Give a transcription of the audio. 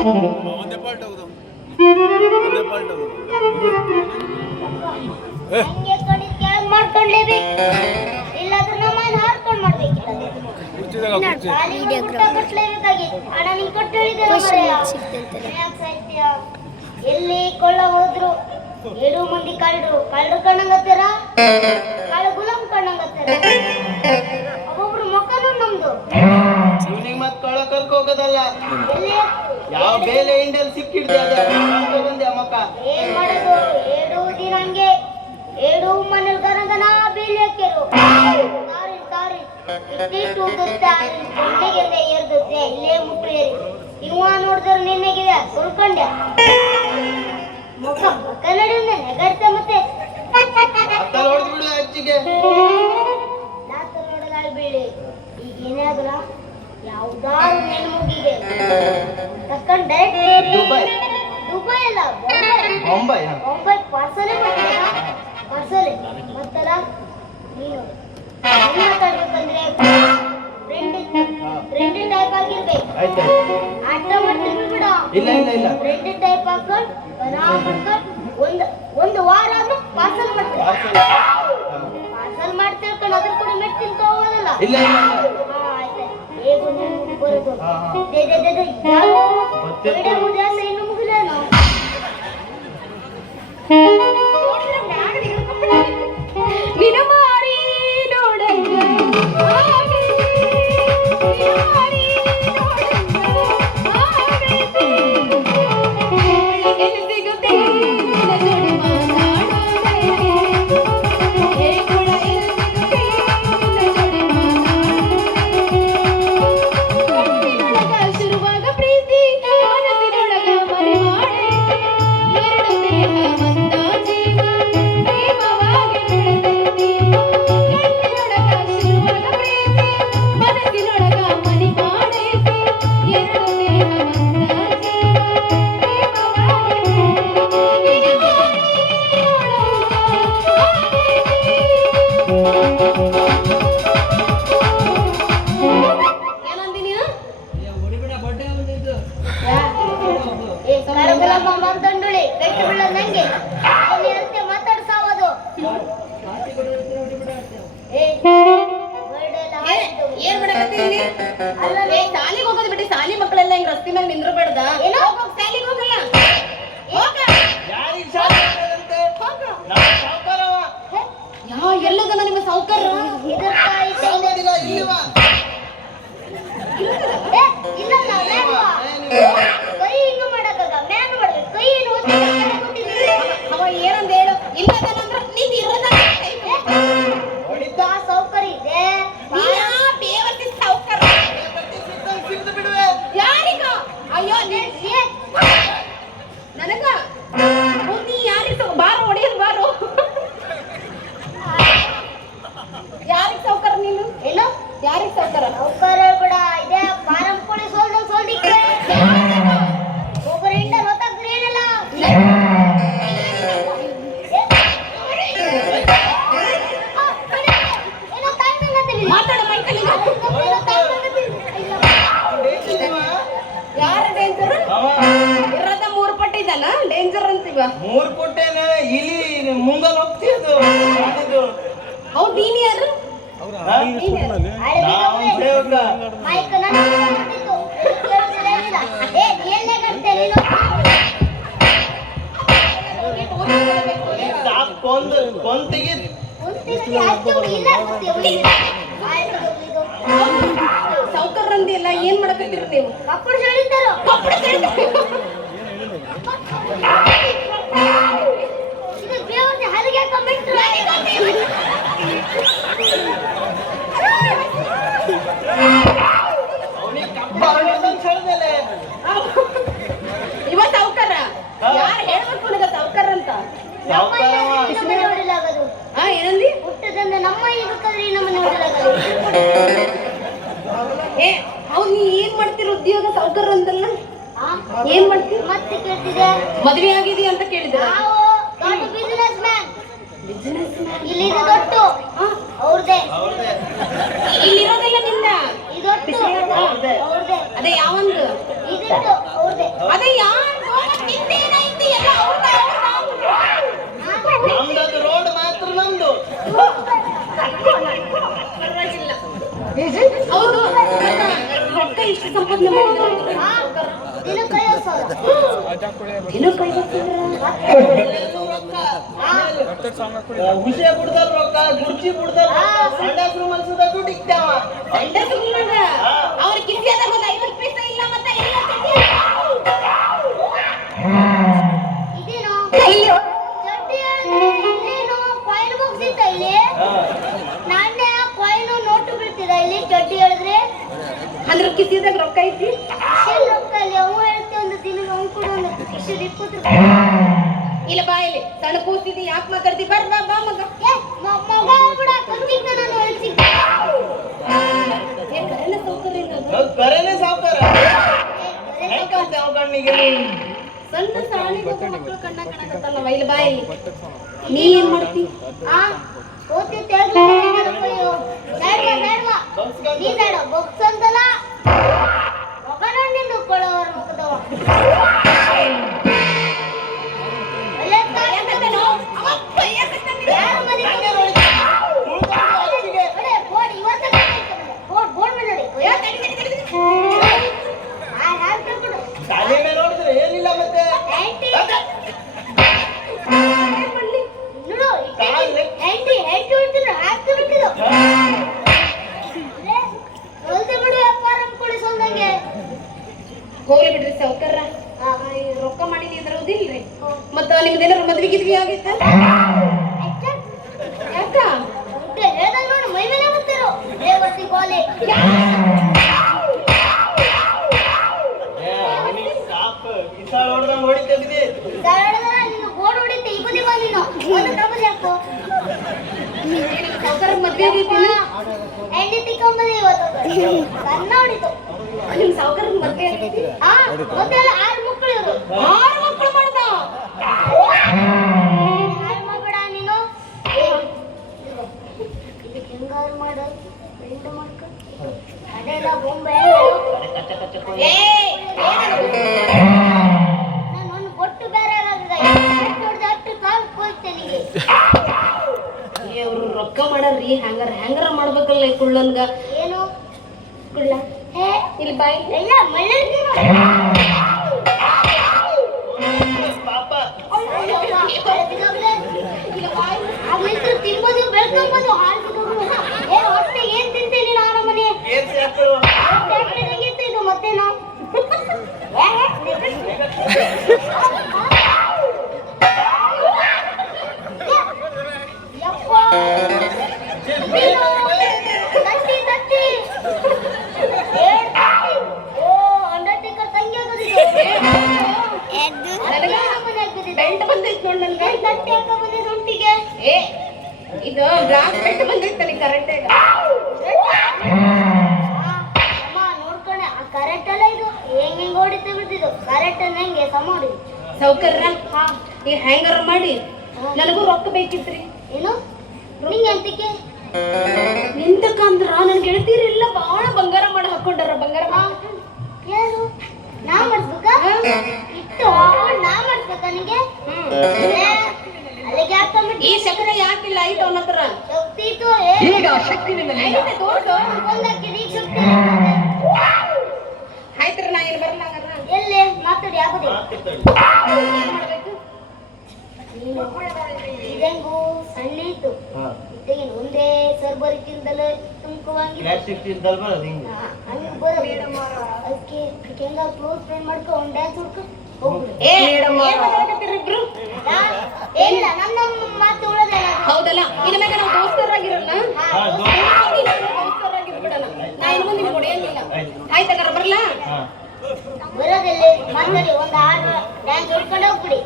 ಒಂದೇ ಪಾಲ್ಟ್ ಹೋಗುದು ಹಂಗೆ ಕಡಿ ಕೆಳಗ್ ಮಾಡ್ಕೊಳ್ಳೇಬೇಕು ಇಲ್ಲಾಂದ್ರೆ ನಮ್ಮನ್ನ ಹಾರ್ಕೊಂಡು ಮಾಡ್ಬೇಕಿಲ್ಲ ಹಣ ನಿಂಗೆ ಕೊಟ್ಟು ಹೇಳಿದೆ ಎಲ್ಲಿ ಕೊಳ್ಳ ಹೋದ್ರು 7 ಮಂದಿ ಕಳ್ಳರು ಕಣ್ಣಂಗತ್ತಾರ ಕಾಳು ಗುಲಾಮ್ ಕಣ್ಣಂಗತ್ತಾರ ಒಬ್ಬೊಬ್ರು ಮೊಕ್ಕನು ನಮ್ದು ಇವನಿಗೆ ಮತ್ತೆ ಕಳ್ಳ ಕಲ್ಕ ಹೋಗೋದಲ್ಲ ಎಲ್ಲಿ ಯಾವ ಬೇಲೆ ಇಂಡಲ್ ಸಿಕ್ಕಿಡ್ದೆ ಬಂದೆ ಮೊಕ್ಕ ಏನ್ ಮಾಡೋದು 7 ದಿನ ಹಂಗೆ 7 ಮನೇಲಿ ಗನಗನ ಬೇಲಿ ಹಾಕ್ಯರು ಸಾರಿ ಇಟ್ಟಿಟ್ಟು ಕೊಂಡೆಗೆ ಏರ್ದುತ್ತೆ ಇಲ್ಲೇ ಮುಟ್ರು ಏರಿ ಇವ ನೋಡಿದ್ರೆ ನಿನ್ನೆಗಿದೆ ಸುಲ್ಕೊಂಡೆ ಮುಖ ಕನ್ನಡಿಯಿಂದ ನೆಗಡ್ತೆ ಮತ್ತೆ ಹೊಡೆದ್ಬಿಡು ಅಚ್ಚಿಗೆ ದಾತ ನೋಡಲ್ಲ ಬೀಳಿ ಈಗ ಏನೇ ಆಗಲ್ಲ ಯಾವ್ದಾರು ನೆನ್ಮುಗಿಗೆ ತಕೊಂಡ್ ಡೈರೆಕ್ಟ್ ದುಬೈ ಅಲ್ಲ ಬಾಂಬೆ ಪಾರ್ಸಲೇ ಮಾಡ್ತೀರಾ ಪಾರ್ಸಲ್ ಮತ್ತಲ್ಲ ನೀನು ಮಾತಾಡ್ಬೇಕಂದ್ರೆ ಫ್ರೆಂಡ್ ಟೈಪ್ ಆಗಿರ್ಬೇಕು ಆಟ ಮಾಡ್ತೀವಿ ಬಿಡ ಫ್ರೆಂಡ್ ಟೈಪ್ ಹಾಕೊಂಡು ಒಂದು ವಾರ ಆದ್ರೂ ಪಾರ್ಸಲ್ ಮಾಡ್ತೀವಿ ಪಾರ್ಸಲ್ ಮಾಡ್ತಿರ್ಕೊಂಡು ಅದ್ರ ಕೂಡ ಮೆಟ್ ತಿನ್ಕೊ ಹೋಗೋದಲ್ಲ ಹೇಗೂ ಬರೋದು ಇನ್ನು ಮುಗಿಲೇನು ನಿನಮಾರಿ ನೋಡಂಗ ಸಾಲಿಗೆ ಹೋಗೋದು ಬಿಟ್ಟು ಸಾಲಿ ಮಕ್ಕಳೆಲ್ಲ ಹಿಂಗ್ ರಸ್ತೆ ಮೇಲೆ ನಿಂದ್ರು ಬೇಡ್ದ ಸಾಲಿಗೆ ಹೋಗಲ್ಲ ಎಲ್ಲದನ್ನ ನಿಮ್ಮ ಸೌಕರ್ಯ ಕೈ ಹಿಂಗ ಮಾಡಕ್ಕಾಗ ಮ್ಯಾನ್ ಮಾಡ್ಬೇಕು ಕೈ ಅವ ಏನಂದ ಹೇಳು ಇಲ್ಲದನಂದ್ರ ನೀನ್ ಇರೋದ ಸೌಕರ್ಯ ಇದೆ ಯಾರಿಗ ಅಯ್ಯೋ ನನಗ ನೀ ಯಾರಿಗ ಬಾರೋ ಹೊಡಿಯೋದು ಬಾರೋ ಯಾರಿಗ ಸೌಕರ್ಯ ನೀನು ಏನು ಯಾರಿಗ ಸೌಕರ್ಯ ಕೂಡ ಇದೆ ಫಾರಂ ಕೋಳಿ ಸೋಲ್ದಿಕ್ಕೆ ಒಬ್ಬರ ಹಿಂಡ ಹೊತ್ತಾಗ್ರಿ ಏನಲ್ಲ ಮಾತಾಡ ಮೈಕಲ್ಲಿ ಯಾರ ಡೇಂಜರ್ ಇರದ 3 ಪಟ್ಟು ಇದ್ದಾನ ಡೇಂಜರ್ ಅಂತೀವ 3 ಪುಟ್ಟೇನ ಇಲ್ಲಿ ಮುಂಗಲ್ ಹೋಗ್ತಿದ್ದು ಹೌದು ನೀನ್ ಯಾರು ಮೈಕ್ ಕೊಂತಿಗೆ ಸೌಕರ್ಯ ಅಂದಿಲ್ಲ ಏನ್ ಮಾಡಕತ್ತೀರ ನೀವು ಕಪ್ಪಡ ಹೇಳಿದ್ದಾರೋ ಇದು ಬೇವರ್ನ ಹಲಿಗೆ ಕಮೆಂಟ್ ಇವ ಸೌಕರ್ಯ ಯಾರು ಹೇಳ್ಬೇಕು ನನಗ ಸೌಕರ್ಯ ಅಂತ ಏನಂದಿ ಹುಟ್ಟದಿಂದ ನಮ್ಮ ಇರ್ಬೇಕಾದ್ರೆ ನಮ್ಮನ್ನ ನೋಡಲಾಗದು ಏ ಹೌದು ನೀ ಏನ್ ಮಾಡ್ತಿರೋ ಉದ್ಯೋಗ ಸೌಕರ್ಯ ಅಂತಲ್ಲ ಏನ್ ಮಾಡ್ತೀವಿ ಮತ್ತೆ ಕೇಳ್ತಿದೆ ಮದುವೆ ಆಗಿದೀಯ ಅಂತ ಕೇಳಿದ್ರ ನಾವು ದೊಡ್ಡ ಬಿಸಿನೆಸ್ ಮ್ಯಾನ್ ಇಲ್ಲಿ ಇದು ದೊಡ್ಡ ಅವ್ರದೇ ಇಲ್ಲಿರೋದೆಲ್ಲ ನಿಂದ ಇದು ದೊಡ್ಡ ಅವ್ರದೇ ಅದೇ ಯಾವಂದು ಇದಿಟ್ಟು ಅವ್ರದ್ದೇ. ಅದೇ ಯಾರ್ದು? ನಿಂದೇನೈತಿ? ಎಲ್ಲ ಅವ್ರ್ದ. ನಮ್ದದು ರೋಡ್ ಮಾತ್ರ ನಮ್ದು. ಪರವಾಗಿಲ್ಲ. ಹೌದು. ರೊಕ್ಕ ಇಷ್ಟು ಸಂಪಾದನೆ ಮಾಡಿದ್ರು. ದಿನಕ್ಕೆ 50,000. ದಿನಕ್ಕೆ 50,000. ಹುಷೆ ಬಿಡ್ದಲ್ ರೊಕ್ಕ, ಗುಡ್ಚಿ ಬಿಡ್ದಲ್ ಸಂಡಾಸ್ರು ಮನ್ಸದ ದುಡ್ಡು ಇಕ್ತಾವ. ಅವ್ರ ಕಿಸಿಯಾದ ಒಂದು 50 ಪೈಸೆ ಇಲ್ಲ ಮತ್ತೆ ಎಲ್ಲ ಇದೇನು ಚಡ್ಡಿ ಇಲ್ಲೇನು ಕಾಯಿನ್ ಬಾಕ್ಸ್ ಇತ್ತ ಇಲ್ಲಿ. ನಾಣ್ಯ ಕಾಯಿನ್ ನೋಟು ಬೀಳ್ತಿದ ಇಲ್ಲಿ ಚಡ್ಡಿ ಹೇಳಿದ್ರೆ. ಅಂದ್ರೆ ಕಿಸಿಯಾದಾಗ ರೊಕ್ಕ ಐತಿ. ಕಿಶೆಲ್ ರೊಕ್ಕ ಅಲ್ಲಿ ಅವು ಹೇಳ್ತಿ ಒಂದು ದಿನಕ್ಕೆ ಅವ್ನು ಕೂಡ ಒಂದು ಕಿಶೆಲ್ 20 ರೂಪಾಯಿ. ಇಲ್ಲ ಬಾ ಇಲ್ಲಿ ಸಣ್ಣ ಕೂತಿದಿ ಯಾಕೆ ಮಾತಾಡ್ತಿ ಬರ್ ಬಾ ಬಾ ಮಗ ಏ ಮಗ ಕೂಡ ಕಂಚಿದ್ದ ನಾನು ಹೇಳ್ತಿದ್ದೆ. ಏ ಕರೆನ ಸೌಕರ್ಯ ಇಲ್ಲ ಅದು. ಕರೆನೇ ಸಾವ್ಕಾರ. ಹೆಂಗಂತೆ ಅವ ಕಣ್ಣಿಗೆ? ಸಣ್ಣ ಸಾಲಿಗೆ ಹೋಗೋ ಮಕ್ಕಳು ಕಣ್ಣ ಕಾಣಕತ್ತಲ್ಲವ ಇಲ್ಲಿ ಬಾ ಇಲ್ಲಿ ನೀ ಏನ್ ಮಾಡ್ತಿ ಆ ಓದ್ತಿ ತೆಳಗಡೆಯೋ ಬೇಡವಾ ನೀ ಬೇಡ ಬಾಕ್ಸ್ ಅಂತಲ್ಲ ಮಗನ ನಿಂದು ಕೊಳವರ ಮುಖದವ. ಶಾಲೆ ಮೇಲೆ ನೋಡಿದ್ರೆ ಏನಿಲ್ಲ ಮತ್ತೆ. ಹೋಗ್ಲಿ ಬಿಡ್ರಿ ಸೌಕರ್ಯ ರೊಕ್ಕ ಮಾಡಿನಿ ಅಂದ್ರೆ ಹೌದಿಲ್ರಿ ಮತ್ತ ನಿಮ್ದೇನಾರು ಮದ್ವೆ ಗಿದ್ವಿ ಆಗೈತ ಯಾಕ ನೋಡು ಮೈ ಮೇಲೆ ಬರ್ತಿರೋ ದೇವತಿ ಗೋಲೆ ಹೊಡಿತಿದ್ದಿ ನಿನ್ನ ಗೋಡ್ ಹೊಡಿತೆ ಈ ಬದಿ ಬಾ ನೀನು ಒಂದು ತಪ್ಪದು ಯಾಕೋ ಸೌಕರ್ಯ ಮದ್ವೆ ಆಗೈತಿ ಎಣ್ಣೆ ತಿಕ್ಕೊಂಬದಿ ಇವತ್ತು ಸಣ್ಣ ಹೊಡಿತು ನಿಮ್ ಸೌಕರ್ಯ ಮದ್ವೆ ಆಗೈತಿ ಆ ಮೊದಲ 6 ಮಕ್ಕಳು ಇವರು 6 ಮಕ್ಕಳು ಮಾಡ್ದ 6 ಮಕ್ಕಳ ನೀನು ಇದಕ್ಕೆ ಹೆಂಗಾರು ಮಾಡು ಪ್ರಿಂಟ್ ಮಾಡ್ಕೊ ಅದೆಲ್ಲ ಬೊಂಬೆ ಏ ನಾನು ಒಂದು ಬೊಟ್ಟು ಬೇರೆ ಆಗಿದೆ ಹೊಡೆದ ಅಷ್ಟು ಕಾಲು ಕೊಯ್ತೇನೆ ಅವ್ರು ರೊಕ್ಕ ಮಾಡಾರ್ರಿ ಹ್ಯಾಂಗಾರ ಮಾಡ್ಬೇಕಲ್ಲ ಈ ಕುಳ್ಳನ್ಗ ಏನು ಕುಳ್ಳ ಹೇ ಇಲ್ಲಿ ಬಾಯ್ ಎಲ್ಲ ಮಳ್ಳರ್ತೀನೋ ಪಾಪ ಆಗ್ಲಿತ್ತು ತಿನ್ಬೋದು ಬೆಳ್ಕೊಂಬೋದು ಹಾಲು ಏ ಹೊಟ್ಟೆ ಏನ್ ತಿಂತೀನಿ ನಾನು ಮನೆ ಏನ್ ಸೇರ್ತು ಹೆಂಗಿತ್ತು ಇದು ಮತ್ತೇನು ಯಪ್ಪ ತಟ್ಟಿ ತಟ್ಟಿ ಓ ಅಂಡರ್ಟೇಕರ್ ತಂಗಿ ಬೆಲ್ಟ್ ಬಂದೈತ್ ನೋಡ್ ನನ್ಗ ತಟ್ಟಿ ಹಾಕ ಬಂದೆ ಸೊಂಟಿಗೆ ಏ ಇದು ಬ್ಲಾಕ್ ಬೆಲ್ಟ್ ಬಂದೈತ್ ನನಗೆ ಕರೆಕ್ಟ್ ಅಮ್ಮ ನೋಡ್ಕೊಂಡೆ ಆ ಕರೆಕ್ಟ್ ಅಲ್ಲ ಇದು ಹೆಂಗ್ ಹೊಡಿತಾ ಬಿಡ್ತಿದ್ದು ಕರೆಕ್ಟ್ ಅನ್ನ ಹೆಂಗೆ ಸಮ ಹೊಡಿ ಸೌಕರ್ಯ ಈ ಹ್ಯಾಂಗರ ಮಾಡಿ ನನಗೂ ರೊಕ್ಕ ಬೇಕಿತ್ರಿ ಏನು ನಿಂಗೆ ಎಂತಕ್ಕೆ ಎಂತಕ್ಕಂದ್ರ ನನ್ ಗೆಳತಿಯರೆಲ್ಲ ಬಾಳ ಬಂಗಾರ ಮಾಡಿ ಹಾಕೊಂಡಾರ ಬಂಗಾರ ಯಾರು ನಾ ಮಾಡಿಸ್ಬೇಕಾ ಇಟ್ಟು ನಾ ಮಾಡಿಸ್ಬೇಕಾ ನಿಂಗೆ ಅಲ್ಲಿಗೆ ಹಾಕೊಂಡ್ಬಿಟ್ಟು ಈ ಸಕ್ಕರೆ ಯಾಕಿಲ್ಲ ಐತ ಅವನ ಹತ್ರ ಶಕ್ತಿ ಇತ್ತು ಈಗ ಶಕ್ತಿ ಐತೆ ತೋರ್ಸು ಒಂದಾಕಿ ನೀ ಶಕ್ತಿ ಆಯ್ತ್ರ ನಾ ಏನು ಬರಲ್ಲ ಹಂಗಾರ ಎಲ್ಲಿ ಮಾತಾಡಿ ಯಾವುದು ಏನ್ ಮಾಡ್ಬೇಕು ನೀನು ಇದೆಂಗು ಸಣ್ಣ ಇತ್ತು ಇತ್ತೇನು ಒಂದೇ ಸರ್ಬರಿಕಿಂದಲೇ ತುಮಕುವಂಗಿಲ್ಲ ಹಂಗೆ ಬರೋ ಅದಕ್ಕೆ ಹೆಂಗ ಕ್ಲೋಸ್ ಫ್ರೆಂಡ್ ಮಾಡ್ಕೊ ಒಂದು ಡ್ಯಾನ್ಸ್ ಹುಡ್ಕೊ ಹೋಗ್ಬಿಡು ಏ ಏನ್ ಮಾತಾಡಕತ್ತೀರಿ ಇಬ್ರು ಏನಿಲ್ಲ ನನ್ನ ಮಾತು ಉಳೋದಿಲ್ಲ ಹೌದಲ್ಲ ಇನ್ನ ಮ್ಯಾಗ ನಾವು ದೋಸ್ತರಾಗಿರಲ್ಲ ದೋಸ್ತರಾಗಿರ್ಬಿಡಲ್ಲ ನಾ ಇನ್ನು ಮುಂದೆ ನಿಮ್ಗೆ ಹೊಡೆಯಂಗಿಲ್ಲ ಆಯ್ತಂಗಾರ ಬರಲ್ಲ ಬರೋದಲ್ಲಿ ಮಾತಾಡಿ ಒಂದು ಹಾಡು ಡ್ಯಾನ್ಸ್ ಹುಡ್ಕೊಂಡು ಹೋಗ್ಬಿಡಿ